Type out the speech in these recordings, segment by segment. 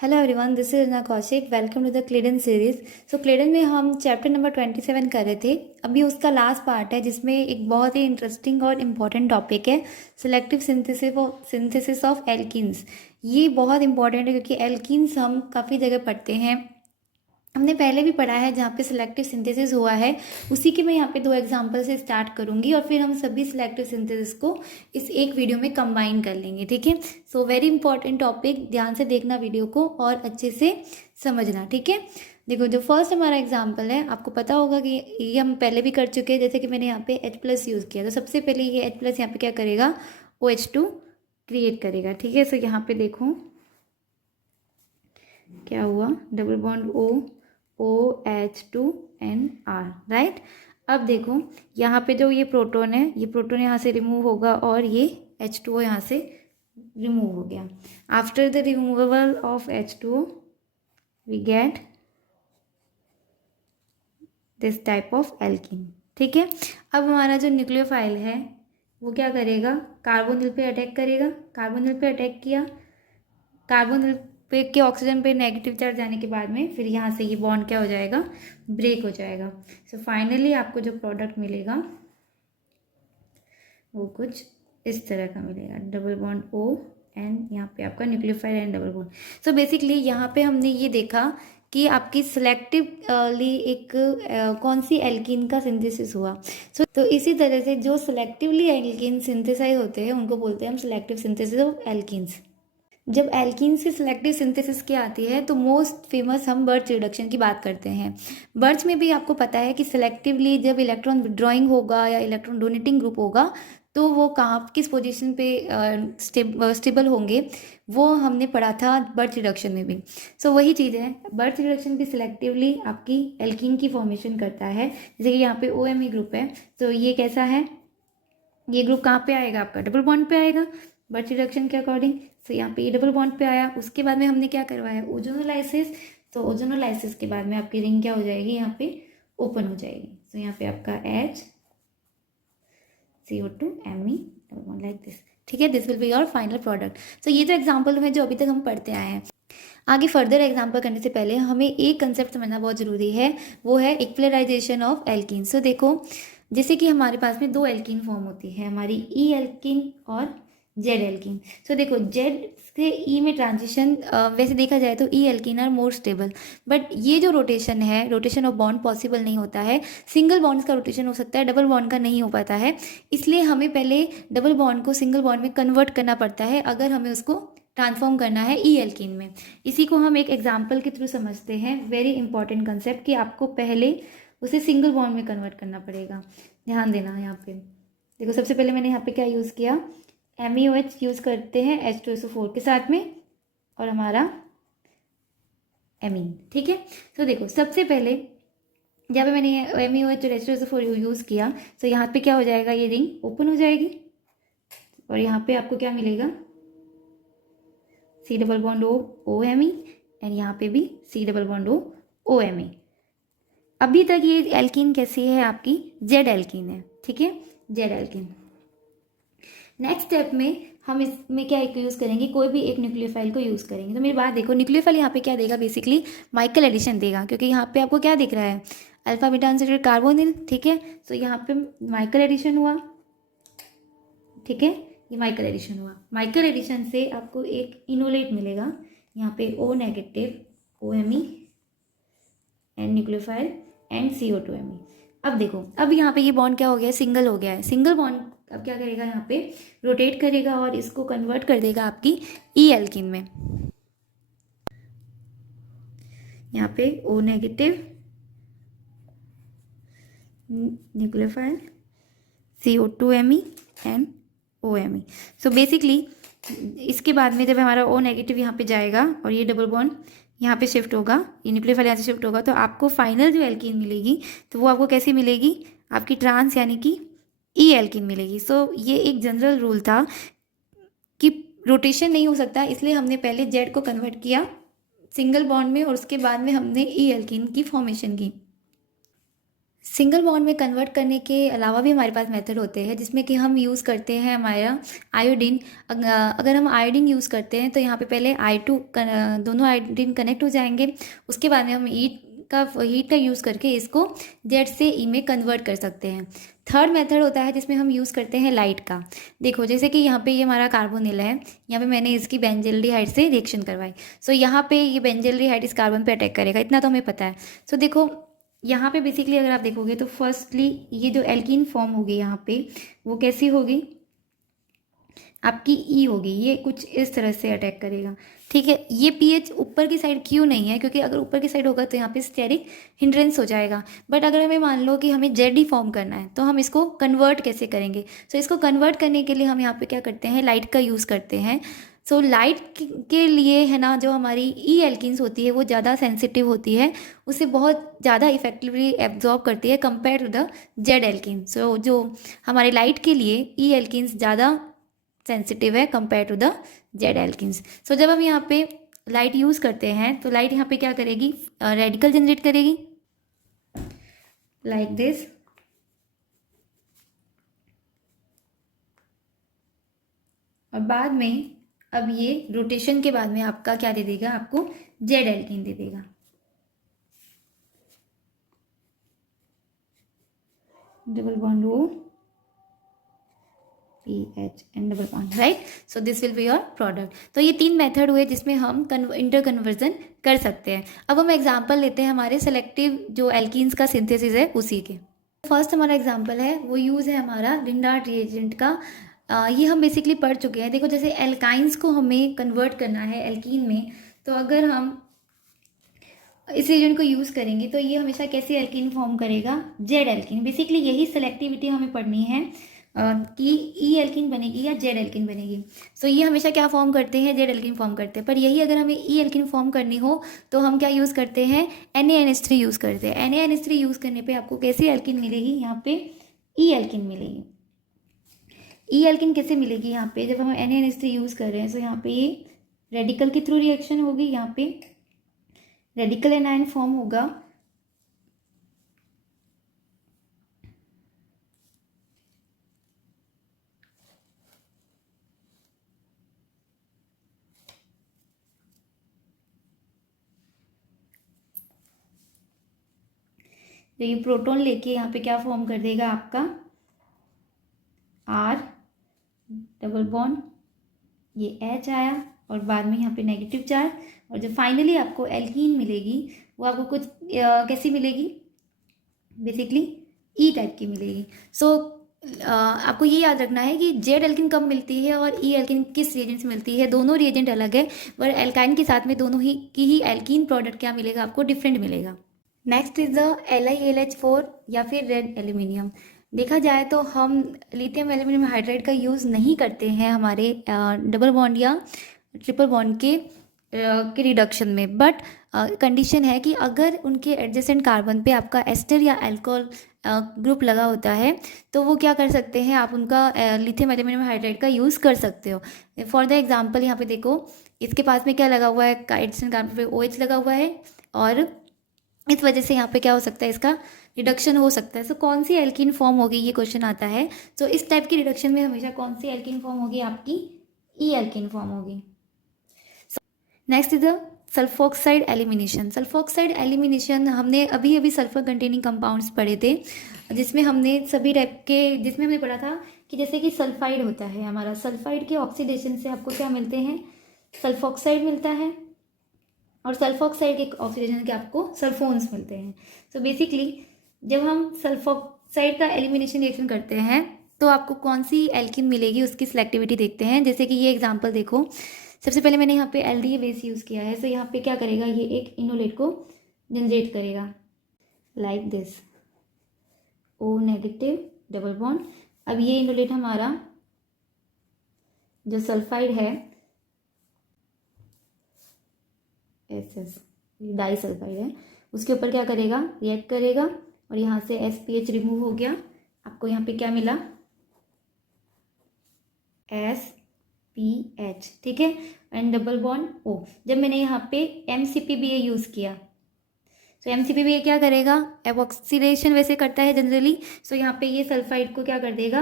Hello everyone, this is Rana Kaushik. Welcome to the Cladon series. So Cladon में हम chapter number 27 कर रहे थे। अभी उसका लास्ट पार्ट है जिसमें एक बहुत ही इंटरेस्टिंग और इम्पॉर्टेंट टॉपिक है, सिलेक्टिव सिंथेसिस ऑफ एल्कीन्स। ये बहुत इंपॉर्टेंट है क्योंकि एल्कीन्स हम काफ़ी जगह पढ़ते हैं, हमने पहले भी पढ़ा है जहाँ पे सिलेक्टिव सिंथेसिस हुआ है। उसी के मैं यहाँ पे 2 एग्जांपल से स्टार्ट करूँगी और फिर हम सभी सिलेक्टिव सिंथेसिस को इस एक वीडियो में कंबाइन कर लेंगे। ठीक है, सो वेरी इंपॉर्टेंट टॉपिक, ध्यान से देखना वीडियो को और अच्छे से समझना। ठीक है, देखो जो फर्स्ट हमारा एग्जाम्पल है, आपको पता होगा कि ये हम पहले भी कर चुके हैं। जैसे कि मैंने यहाँ पे H+ यूज़ किया, तो सबसे पहले ये H+ यहाँ पे क्या करेगा, OH2 क्रिएट करेगा। ठीक है, सो यहाँ पे देखो क्या हुआ, डबल बॉन्ड OH2NR, राइट। अब देखो यहाँ पे जो ये प्रोटॉन है, ये प्रोटॉन यहाँ से रिमूव होगा और ये H2O यहाँ से रिमूव हो गया। After the removal of H2O we get this type of alkene. ठीक है, अब हमारा जो न्यूक्लियोफाइल है वो क्या करेगा, कार्बोनिल पे अटैक करेगा। कार्बोनिल पे अटैक किया, कार्बोनिल पे के ऑक्सीजन पे नेगेटिव चार्ज जाने के बाद में फिर यहाँ से ये बॉन्ड क्या हो जाएगा, ब्रेक हो जाएगा। सो फाइनली आपको जो प्रोडक्ट मिलेगा वो कुछ इस तरह का मिलेगा, डबल बॉन्ड O एंड यहाँ पे आपका nucleophile and double bond. So basically यहाँ पे हमने ये देखा कि आपकी सिलेक्टिवली एक कौन सी एल्कीन का सिंथेसिस हुआ। सो तो इसी तरह से जो सिलेक्टिवली एल्कीन सिंथेसाइज होते हैं उनको बोलते हैं हम सिलेक्टिव सिंथेसिस ऑफ एल्कीन्स। जब एल्कीन से सिलेक्टिव सिंथेसिस की आती है तो मोस्ट फेमस हम बर्च रिडक्शन की बात करते हैं। बर्च में भी आपको पता है कि सिलेक्टिवली जब इलेक्ट्रॉन विड्रॉइंग होगा या इलेक्ट्रॉन डोनेटिंग ग्रुप होगा तो वो कहाँ किस पोजीशन पे स्टेबल होंगे, वो हमने पढ़ा था बर्च रिडक्शन में भी। सो वही चीज़ है, बर्च रिडक्शन भी सिलेक्टिवली आपकी एल्कीन की फॉर्मेशन करता है। जैसे कि यहाँ पे OMe ग्रुप है, तो ये कैसा है, ये ग्रुप कहाँ पे आएगा, आपका डबल बॉन्ड पे आएगा बर्च रिडक्शन के अकॉर्डिंग। सो यहाँ पे ये डबल बॉन्ड पे आया, उसके बाद में हमने क्या करवाया, ओजोनोलाइसिस। तो ओजोनोलाइसिस के बाद में आपकी रिंग क्या हो जाएगी, यहाँ पे ओपन हो जाएगी। सो यहाँ पे आपका HCO2Me double bond like this. ठीक है, this will be your final product. So ये जो एग्जाम्पल है जो अभी तक हम पढ़ते आए हैं, आगे फर्दर एग्जाम्पल करने से पहले हमें एक कंसेप्ट समझना बहुत ज़रूरी है, वो है इक्विलाइजेशन ऑफ एल्कीन। सो देखो जैसे कि हमारे पास में 2 एल्कीन फॉर्म होती है, हमारी E एल्कीन और Z एल्कीन। सो देखो Z से E में ट्रांजिशन, वैसे देखा जाए तो E alkene are more stable, but ये जो रोटेशन है, रोटेशन ऑफ बॉन्ड पॉसिबल नहीं होता है। सिंगल बॉन्ड्स का रोटेशन हो सकता है, डबल बॉन्ड का नहीं हो पाता है। इसलिए हमें पहले डबल बॉन्ड को सिंगल बॉन्ड में कन्वर्ट करना पड़ता है अगर हमें उसको ट्रांसफॉर्म करना है E एल्कीन में। इसी को हम एक एग्जाम्पल के थ्रू समझते हैं, वेरी इंपॉर्टेंट कंसेप्ट, कि आपको पहले उसे सिंगल बॉन्ड में कन्वर्ट करना पड़ेगा। ध्यान देना यहाँ पे देखो, सबसे पहले मैंने यहाँ पे क्या यूज़ किया, MeOH यूज़ करते हैं H2SO4 के साथ में और हमारा एमीन। ठीक है, तो देखो सबसे पहले जब मैंने MeOH और H2SO4 यूज़ किया तो यहाँ पे क्या हो जाएगा, ये रिंग ओपन हो जाएगी और यहाँ पे आपको क्या मिलेगा, C double bond OMe and यहाँ पे भी C डबल बॉन्ड OMe। अभी तक ये एल्कीन कैसी है, आपकी Z एल्कीन है। ठीक है, Z एल्कीन। नेक्स्ट स्टेप में हम इसमें क्या यूज़ करेंगे, कोई भी एक न्यूक्लियोफाइल को यूज़ करेंगे। तो मेरी बात देखो, न्यूक्लियोफाइल यहाँ पे क्या देगा, बेसिकली माइकल एडिशन देगा, क्योंकि यहाँ पे आपको क्या दिख रहा है, अल्फा बीटा अनसाचुरेटेड कार्बोनिल। ठीक है, तो यहाँ पे माइकल एडिशन हुआ। ठीक है, ये माइकल एडिशन हुआ। माइकल एडिशन से आपको एक इनोलेट मिलेगा, यहाँ पे O negative OMe and nucleophile and CO2Me। अब देखो, अब यहाँ पे ये बॉन्ड क्या हो गया है, सिंगल हो गया है। सिंगल बॉन्ड अब क्या करेगा, यहाँ पे रोटेट करेगा और इसको कन्वर्ट कर देगा आपकी E एल्कीन में। यहाँ पे O negative nucleophile CO2Me and OMe। So basically इसके बाद में जब हमारा O नेगेटिव यहाँ पे जाएगा और ये डबल बॉन्ड यहाँ पे शिफ्ट होगा, ये न्यूक्लियोफाइल यहाँ से शिफ्ट होगा, तो आपको फाइनल जो एल्कीन मिलेगी तो वो आपको कैसी मिलेगी, आपकी ट्रांस यानी कि E एल्कीन मिलेगी। सो ये एक जनरल रूल था कि रोटेशन नहीं हो सकता, इसलिए हमने पहले Z को कन्वर्ट किया सिंगल बॉन्ड में और उसके बाद में हमने E एल्कीन की फॉर्मेशन की। सिंगल बॉन्ड में कन्वर्ट करने के अलावा भी हमारे पास मेथड होते हैं जिसमें कि हम यूज़ करते हैं हमारा आयोडीन। अगर हम आयोडीन यूज़ करते हैं तो यहाँ पे पहले I2 दोनों आयोडीन कनेक्ट हो जाएंगे, उसके बाद में हम हीट का यूज़ करके इसको जेड से ई में कन्वर्ट कर सकते हैं। थर्ड मेथड होता है जिसमें हम यूज़ करते हैं लाइट का। देखो जैसे कि यहाँ पे ये हमारा कार्बोनिल है, यहाँ पे मैंने इसकी बेंजल्डिहाइड से रिएक्शन करवाई। सो यहाँ पे ये बेंजल्डिहाइड इस कार्बन पे अटैक करेगा, इतना तो हमें पता है। सो देखो यहाँ पे बेसिकली अगर आप देखोगे तो फर्स्टली ये जो एल्कीन फॉर्म होगी यहाँ पे वो कैसी होगी, आपकी ई होगी, ये कुछ इस तरह से अटैक करेगा। ठीक है, ये पीएच ऊपर की साइड क्यों नहीं है, क्योंकि अगर ऊपर की साइड होगा तो यहाँ पे स्टेरिक हिंड्रेंस हो जाएगा। बट अगर हमें मान लो कि हमें जेड ही फॉर्म करना है तो हम इसको कन्वर्ट कैसे करेंगे। सो इसको कन्वर्ट करने के लिए हम यहाँ पे क्या करते हैं, लाइट का यूज़ करते हैं। सो लाइट के लिए है ना, जो हमारी ई एल्किन्स होती है वो ज़्यादा सेंसिटिव होती है, उसे बहुत ज़्यादा इफेक्टिवली एब्जॉर्ब करती है compare to the Z alkene. So जो हमारे लाइट के लिए ई एल्किन्स ज़्यादा सेंसिटिव है compare to the Z alkenes. So जब हम यहाँ पे लाइट यूज़ करते हैं तो लाइट यहाँ पे क्या करेगी, रेडिकल जनरेट करेगी लाइक दिस। और बाद में अब ये रोटेशन के बाद में आपका क्या दे देगा, आपको जेड एल्किन दे देगा। Double bond O PH and double bond, right. So this will be your product. तो ये 3 मेथड हुए जिसमें हम इंटर कन्वर्जन कर सकते हैं। अब हम एग्जांपल लेते हैं हमारे सेलेक्टिव जो एल्कीन्स का सिंथेसिस है उसी के। फर्स्ट हमारा एग्जांपल है वो यूज़ है हमारा लिंडार्ड रिएजेंट का। ये हम बेसिकली पढ़ चुके हैं। देखो जैसे एल्काइंस को हमें कन्वर्ट करना है एल्कीन में, तो अगर हम इस रिएजेंट को यूज़ करेंगे तो ये हमेशा कैसी एल्कीन फॉर्म करेगा, जेड एल्कीन। बेसिकली यही सेलेक्टिविटी हमें पढ़नी है कि ई एल्कीन बनेगी या जेड एल्कीन बनेगी। सो ये हमेशा क्या फॉर्म करते हैं, जेड एल्कीन फॉर्म करते हैं। पर यही अगर हमें ई एल्कीन फॉर्म करनी हो तो हम क्या यूज़ करते हैं, NaNH3 यूज़ करते हैं। NaNH3 यूज़ करने पे आपको कैसी एल्कीन मिलेगी, यहाँ पे ई एल्कीन मिलेगी। ई एल्कीन कैसे मिलेगी, यहाँ पे जब हम NaNH3 यूज़ कर रहे हैं तो यहाँ पे ये रेडिकल के थ्रू रिएक्शन होगी, यहाँ पे रेडिकल एनायन फॉर्म होगा। तो ये प्रोटॉन लेके यहाँ पे क्या फॉर्म कर देगा, आपका R डबल बॉन्ड, ये H आया और बाद में यहाँ पे नेगेटिव चार्ज। और जो फाइनली आपको एल्कीन मिलेगी वो आपको कुछ कैसी मिलेगी, बेसिकली ई टाइप की मिलेगी। सो आपको ये याद रखना है कि जेड एल्किन कब मिलती है और ई एल्किन किस रिएजेंट से मिलती है। दोनों रिएजेंट अलग है, पर एल्काइन के साथ में दोनों ही की ही एल्कीन प्रोडक्ट क्या मिलेगा, आपको डिफरेंट मिलेगा। नेक्स्ट इज द LiAlH4 या फिर रेड एल्यूमिनियम। देखा जाए तो हम लिथियम एल्यूमिनियम हाइड्राइड का यूज़ नहीं करते हैं हमारे डबल बॉन्ड या ट्रिपल बॉन्ड के रिडक्शन में। बट कंडीशन है कि अगर उनके एडजेसेंट कार्बन पे आपका एस्टर या अल्कोहल ग्रुप लगा होता है तो वो क्या कर सकते हैं, आप उनका लिथियम एल्यूमिनियम हाइड्राइड का यूज़ कर सकते हो। फॉर द एग्जांपल यहाँ पे देखो इसके पास में क्या लगा हुआ है, एडजेसेंट कार्बन पे OH लगा हुआ है और इस वजह से यहाँ पे क्या हो सकता है, इसका रिडक्शन हो सकता है। सो कौन सी एल्कीन फॉर्म होगी, ये क्वेश्चन आता है। सो इस टाइप की रिडक्शन में हमेशा कौन सी एल्कीन फॉर्म होगी, आपकी ई एल्कीन फॉर्म होगी। Next is the sulphoxide elimination. Sulphoxide elimination हमने अभी अभी सल्फर कंटेनिंग कंपाउंड्स पढ़े थे, जिसमें हमने सभी टाइप के, जिसमें हमने पढ़ा था कि जैसे कि सल्फाइड होता है हमारा, सल्फाइड के ऑक्सीडेशन से आपको क्या मिलते हैं, सल्फोक्साइड मिलता है और सल्फोक्साइड के ऑक्सीडेशन के आपको सल्फोन्स मिलते हैं। सो बेसिकली जब हम सल्फोक्साइड का एलिमिनेशन रिएक्शन करते हैं तो आपको कौन सी एल्कीन मिलेगी, उसकी सिलेक्टिविटी देखते हैं। जैसे कि ये एग्जांपल देखो, सबसे पहले मैंने यहाँ पे एल्डिहाइड बेस यूज़ किया है। सो यहाँ पे क्या करेगा, ये एक इनोलेट को जनरेट करेगा like this, O negative double bond. अब ये इनोलेट हमारा जो सल्फाइड है SS डाई सल्फाइड है, उसके ऊपर क्या करेगा, रिएक्ट करेगा और यहाँ से SPH रिमूव हो गया। आपको यहाँ पे क्या मिला, SPH, ठीक है, एंड डबल बॉन्ड O। जब मैंने यहाँ पे MCPBA यूज़ किया सो एमसीपी क्या करेगा, एवॉक्सीडेशन वैसे करता है जनरली। सो यहाँ पे ये सल्फाइड को क्या कर देगा,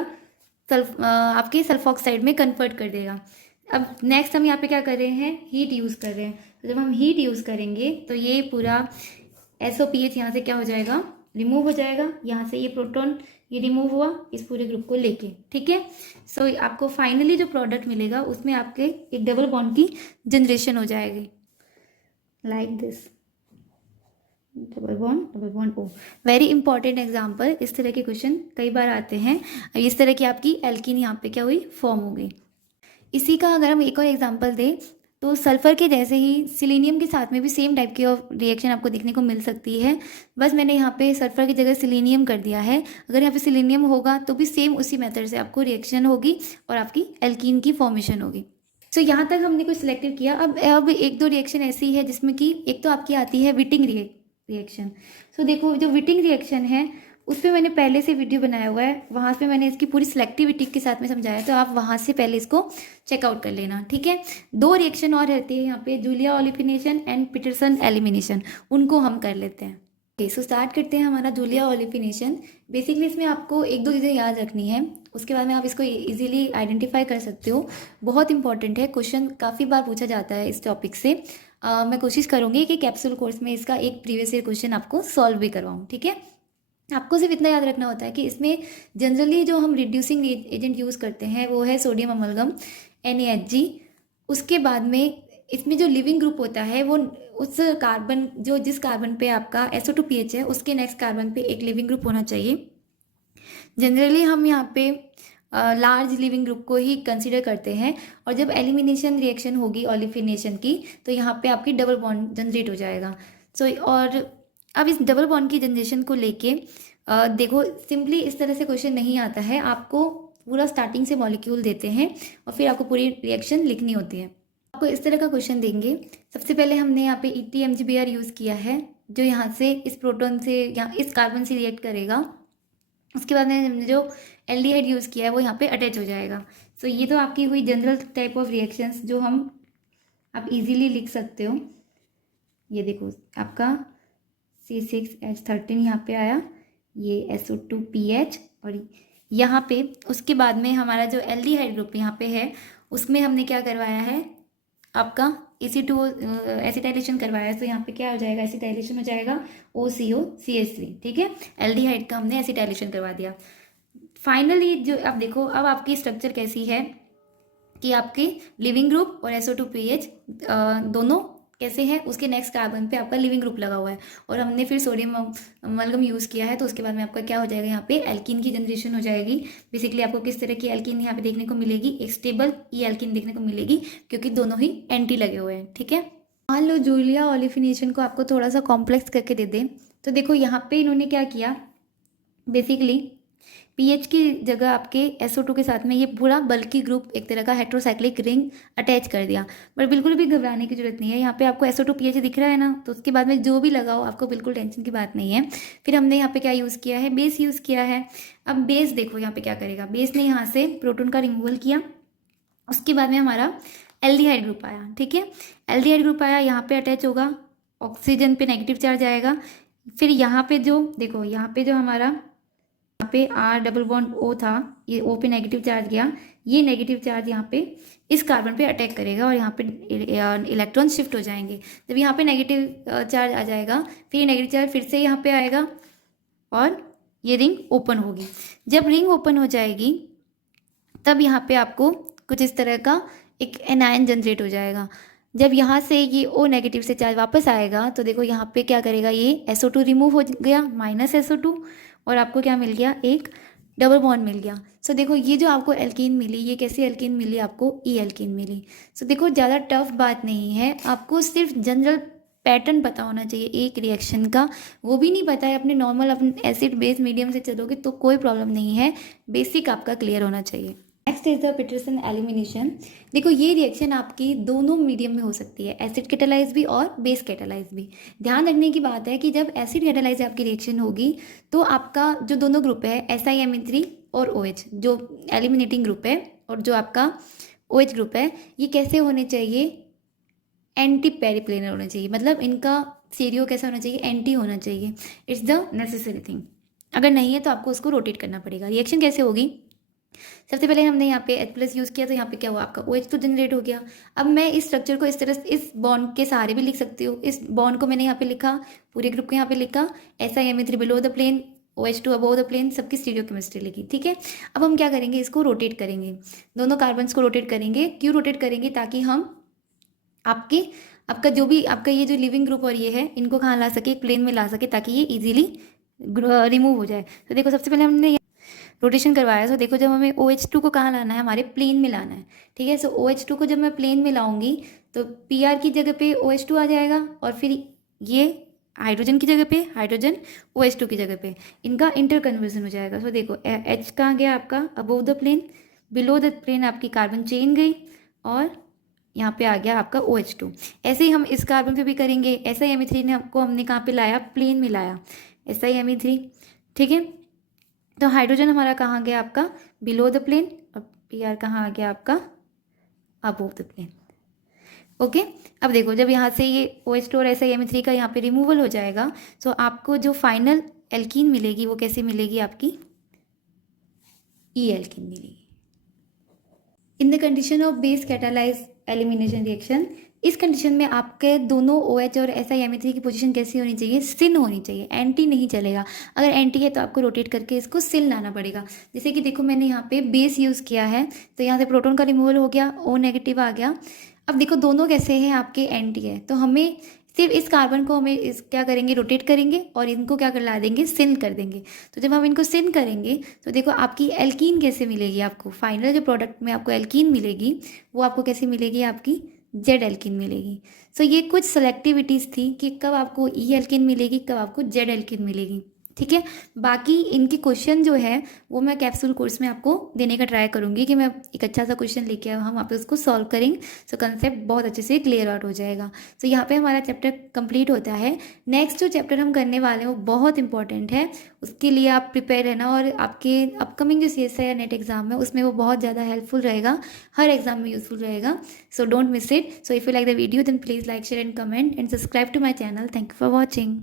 आपके सल्फॉक्साइड में कन्वर्ट कर देगा। अब नेक्स्ट हम यहाँ पे क्या कर रहे हैं, हीट यूज़ कर रहे हैं। तो जब हम हीट यूज़ करेंगे तो ये पूरा SOPH यहाँ से क्या हो जाएगा, रिमूव हो जाएगा। यहाँ से ये प्रोटॉन ये रिमूव हुआ इस पूरे ग्रुप को लेके, ठीक है। सो आपको फाइनली जो प्रोडक्ट मिलेगा उसमें आपके एक डबल बॉन्ड की जनरेशन हो जाएगी, like this, double bond O। Very important example, इस तरह के क्वेश्चन कई बार आते हैं। इस तरह की आपकी एल्कीन यहाँ पे क्या हुई, फॉर्म हो गई। इसी का अगर हम एक और एग्जांपल दें तो सल्फर के जैसे ही सिलीनियम के साथ में भी सेम टाइप की रिएक्शन आपको देखने को मिल सकती है। बस मैंने यहाँ पे सल्फर की जगह सिलीनियम कर दिया है। अगर यहाँ पे सिलीनियम होगा तो भी सेम उसी मेथड से आपको रिएक्शन होगी और आपकी एल्कीन की फॉर्मेशन होगी। सो यहाँ तक हमने कुछ सिलेक्टिव किया। अब एक दो रिएक्शन ऐसी है जिसमें कि एक तो आपकी आती है विटिंग रिएक्शन। सो देखो जो विटिंग रिएक्शन है उस पर मैंने पहले से वीडियो बनाया हुआ है, वहाँ पे मैंने इसकी पूरी सिलेक्टिविटी के साथ में समझाया, तो आप वहाँ से पहले इसको चेकआउट कर लेना, ठीक है। दो रिएक्शन और रहती है यहाँ पे, जूलिया ओलिफिनेशन एंड पीटरसन एलिमिनेशन, उनको हम कर लेते हैं। ओके, सो स्टार्ट करते हैं हमारा जूलिया ओलिफिनेशन। बेसिकली इसमें आपको एक दो चीज़ें याद रखनी है, उसके बाद में आप इसको इजीली आइडेंटिफाई कर सकते हो। बहुत इंपॉर्टेंट है, क्वेश्चन काफ़ी बार पूछा जाता है इस टॉपिक से। मैं कोशिश करूँगी कि कैप्सूल कोर्स में इसका एक प्रीवियस ईयर क्वेश्चन आपको सॉल्व भी करवाऊँ, ठीक है। आपको सिर्फ इतना याद रखना होता है कि इसमें जनरली जो हम रिड्यूसिंग एजेंट यूज़ करते हैं वो है सोडियम अमलगम NaHg। उसके बाद में इसमें जो लिविंग ग्रुप होता है वो उस कार्बन जो जिस कार्बन पे आपका SO2PH है उसके नेक्स्ट कार्बन पे एक लिविंग ग्रुप होना चाहिए। जनरली हम यहाँ पे लार्ज लिविंग ग्रुप को ही कंसिडर करते हैं। और जब एलिमिनेशन रिएक्शन होगी ओलिफिनेशन की तो यहाँ पे आपकी डबल बॉन्ड जनरेट हो जाएगा। सो और अब इस डबल बॉन्ड की जनरेशन को लेके देखो सिंपली इस तरह से क्वेश्चन नहीं आता है, आपको पूरा स्टार्टिंग से मॉलिक्यूल देते हैं और फिर आपको पूरी रिएक्शन लिखनी होती है। आपको इस तरह का क्वेश्चन देंगे। सबसे पहले हमने यहाँ पे ETMGBr यूज़ किया है जो यहाँ से इस प्रोटॉन से या इस कार्बन से रिएक्ट करेगा। उसके बाद में हमने जो एल्डिहाइड यूज़ किया है वो यहाँ पे अटैच हो जाएगा। सो ये तो आपकी हुई जनरल टाइप ऑफ रिएक्शंस जो आप इजीली लिख सकते हो। ये देखो आपका C6H13 यहाँ पे आया, ये SO2PH, और यहाँ पे उसके बाद में हमारा जो एल्डिहाइड ग्रुप यहाँ पे है उसमें हमने क्या करवाया है, आपका AC2 एसिटाइलेशन करवाया है। तो यहाँ पे क्या हो जाएगा, एसिटाइलेशन हो जाएगा OCO CH3, ठीक है। एल्डिहाइड का हमने एसिटाइलेशन करवा दिया। फाइनली जो अब देखो अब आपकी स्ट्रक्चर कैसी है कि आपके लिविंग ग्रुप और SO2PH दोनों कैसे है, उसके नेक्स्ट कार्बन पे आपका लिविंग ग्रुप लगा हुआ है और हमने फिर सोडियम अमलगम यूज़ किया है। तो उसके बाद में आपका क्या हो जाएगा, यहाँ पे एल्कीन की जनरेशन हो जाएगी। बेसिकली आपको किस तरह की एल्कीन यहाँ पे देखने को मिलेगी, एक स्टेबल ई एल्कीन देखने को मिलेगी क्योंकि दोनों ही एंटी लगे हुए हैं, ठीक है। मान लो जूलिया ओलिफिनेशन को आपको थोड़ा सा कॉम्प्लेक्स करके दे दें तो देखो यहाँ पे इन्होंने क्या किया, बेसिकली पीएच की जगह आपके SO2 के साथ में ये पूरा बल्कि ग्रुप एक तरह का हेट्रोसाइक्लिक रिंग अटैच कर दिया। बट बिल्कुल भी घबराने की जरूरत नहीं है, यहाँ पे आपको SO2PH दिख रहा है ना, तो उसके बाद में जो भी लगाओ आपको बिल्कुल टेंशन की बात नहीं है। फिर हमने यहाँ पे क्या यूज़ किया है, बेस यूज़ किया है। अब बेस देखो यहाँ पे क्या करेगा, बेस ने यहाँ से प्रोटॉन का रिमूवल किया, उसके बाद में हमारा एल्डिहाइड ग्रुप आया, ठीक है। एल्डिहाइड ग्रुप आया, यहाँ पे अटैच होगा, ऑक्सीजन पे नेगेटिव चार्ज आएगा। फिर यहाँ पे जो देखो यहाँ पे जो हमारा यहाँ पे R डबल बॉन्ड O था, ये O पे नेगेटिव चार्ज गया, ये नेगेटिव चार्ज यहाँ पे इस कार्बन पे अटैक करेगा और यहाँ पे इलेक्ट्रॉन शिफ्ट हो जाएंगे। जब यहाँ पे नेगेटिव चार्ज आ जाएगा फिर ये नेगेटिव चार्ज फिर से यहाँ पे आएगा और ये रिंग ओपन होगी। जब रिंग ओपन हो जाएगी तब यहाँ पे आपको कुछ इस तरह का एक एनायन जनरेट हो जाएगा। जब यहाँ से ये O नेगेटिव से चार्ज वापस आएगा तो देखो यहाँ पे क्या करेगा, ये SO2 रिमूव हो गया, माइनस SO2, और आपको क्या मिल गया, एक डबल बॉन्ड मिल गया। सो देखो ये जो आपको एल्कीन मिली, ये कैसी एल्कीन मिली आपको, ई एल्कीन मिली। सो देखो ज़्यादा टफ बात नहीं है, आपको सिर्फ जनरल पैटर्न पता होना चाहिए एक रिएक्शन का, वो भी नहीं पता है अपने नॉर्मल अपने एसिड बेस मीडियम से चलोगे तो कोई प्रॉब्लम नहीं है, बेसिक आपका क्लियर होना चाहिए। Next is the Peterson elimination. देखो ये रिएक्शन आपकी दोनों मीडियम में हो सकती है, एसिड कैटालाइज भी और बेस कैटालाइज भी। ध्यान रखने की बात है कि जब एसिड कैटालाइज आपकी रिएक्शन होगी तो आपका जो दोनों ग्रुप है SiMe3 और OH जो एलिमिनेटिंग ग्रुप है और जो आपका OH ग्रुप है, ये कैसे होने चाहिए, एंटी पेरिप्लेनर होने चाहिए, मतलब इनका स्टीरियो कैसा होना चाहिए, एंटी होना चाहिए। It's the necessary thing. अगर नहीं है तो आपको उसको रोटेट करना पड़ेगा। रिएक्शन कैसे होगी, सबसे पहले हमने यहाँ पे H+ यूज़ किया तो यहाँ पे क्या हुआ, आपका OH2 जनरेट हो गया। अब मैं इस स्ट्रक्चर को इस तरह इस बॉन्ड के सहारे भी लिख सकती हूँ। इस बॉन्ड को मैंने यहाँ पे लिखा, पूरे ग्रुप को यहाँ पे लिखा, SiMe3 below the plane, OH2 above the plane, सबकी स्टीरियो केमिस्ट्री लिखी। ठीक है, अब हम क्या करेंगे, इसको रोटेट करेंगे, दोनों कार्बन्स को रोटेट करेंगे। क्यों रोटेट करेंगे, ताकि हम आपका जो भी आपका ये जो लिविंग ग्रुप और ये है, इनको कहाँ ला सके, एक प्लेन में ला सके, ताकि ये इजीली रिमूव हो जाए। तो देखो सबसे पहले हमने रोटेशन करवाया। तो देखो जब हमें OH2 को कहाँ लाना है, हमारे प्लेन में लाना है। ठीक है, सो OH2 को जब मैं प्लेन में लाऊंगी तो Pr की जगह पे OH2 आ जाएगा, और फिर ये हाइड्रोजन की जगह पे हाइड्रोजन OH2 की जगह पे इनका इंटर कन्वर्जन हो जाएगा। तो देखो H कहाँ गया आपका, above the plane, below the plane आपकी कार्बन चेन गई, और यहाँ पे आ गया आपका OH2। ऐसे ही हम इस कार्बन पे भी करेंगे। SiMe3 ने हमने कहाँ पे लाया, प्लेन में लाया, SiMe3। ठीक है, तो हाइड्रोजन हमारा कहाँ गया आपका, बिलो द प्लेन, और Pr कहाँ आ गया आपका, अबोव द प्लेन। ओके, अब देखो जब यहाँ से ये OH2 और SiMe3 का यहाँ पे रिमूवल हो जाएगा, तो आपको जो फाइनल एल्कीन मिलेगी वो कैसे मिलेगी, आपकी E एल्कीन मिलेगी। In the condition of base catalyse elimination reaction, इस कंडीशन में आपके दोनों OH और SiMe3 की पोजीशन कैसी होनी चाहिए, सिन होनी चाहिए, एंटी नहीं चलेगा। अगर एंटी है तो आपको रोटेट करके इसको सिन लाना पड़ेगा। जैसे कि देखो मैंने यहाँ पे बेस यूज़ किया है, तो यहाँ से प्रोटॉन का रिमूवल हो गया, O- आ गया। अब देखो दोनों कैसे हैं, आपके एंटी है, तो हमें सिर्फ इस कार्बन को हमें इस क्या करेंगे, रोटेट करेंगे, और इनको क्या कर ला देंगे, सिन कर देंगे। तो जब हम इनको सिन करेंगे तो देखो आपकी एल्कीन कैसे मिलेगी, आपको फाइनल जो प्रोडक्ट में आपको एल्कीन मिलेगी वो आपको कैसे मिलेगी, आपकी जेड एल्कीन मिलेगी। सो ये कुछ सेलेक्टिविटीज़ थी कि कब आपको ई एल्कीन मिलेगी, कब आपको जेड एल्कीन मिलेगी। ठीक है, बाकी इनके क्वेश्चन जो है वो मैं कैप्सूल कोर्स में आपको देने का ट्राई करूँगी, कि मैं एक अच्छा सा क्वेश्चन लेके हम वहाँ पे उसको सॉल्व करेंगे। सो कंसेप्ट बहुत अच्छे से क्लियर आउट हो जाएगा। सो यहाँ पे हमारा चैप्टर कंप्लीट होता है। नेक्स्ट जो चैप्टर हम करने वाले हैं वो बहुत इंपॉर्टेंट है, उसके लिए आप प्रिपेयर रहना, और आपके अपकमिंग जो CSI या नेट एग्जाम है उसमें वो बहुत ज़्यादा हेल्पफुल रहेगा, हर एग्जाम में यूजफुल रहेगा। So don't miss it. So if you like the video then please like, share and comment and subscribe to my channel. Thank you for watching.